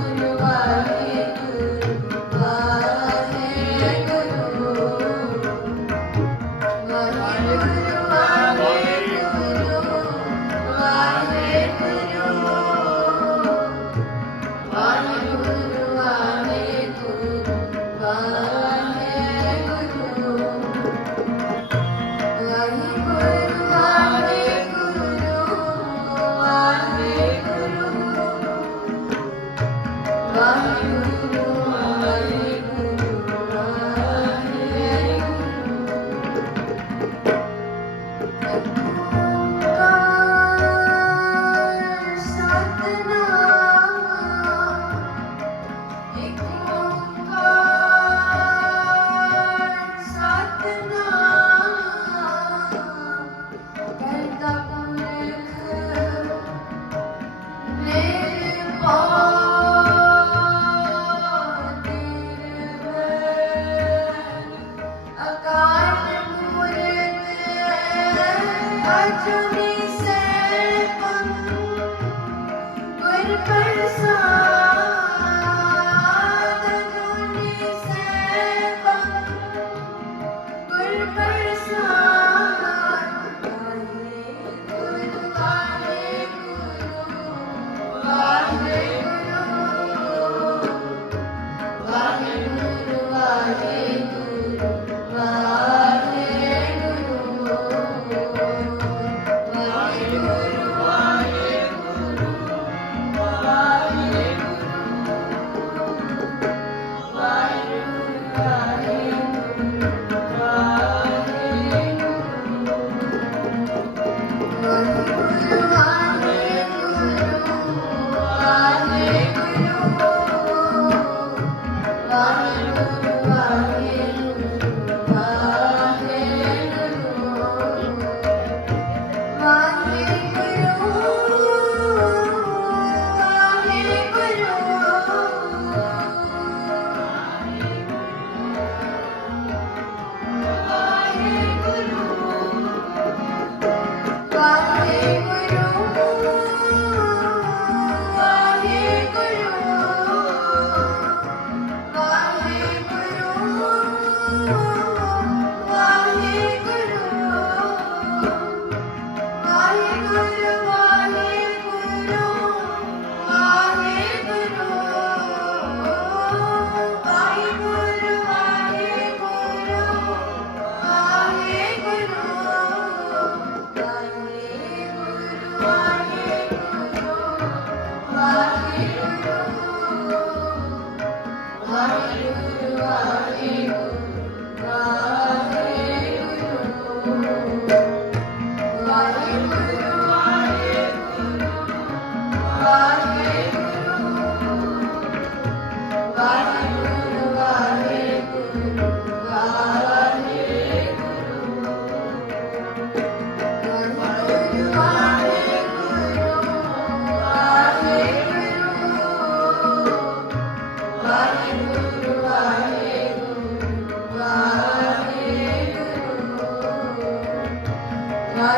Guru no.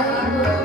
Hare Guru.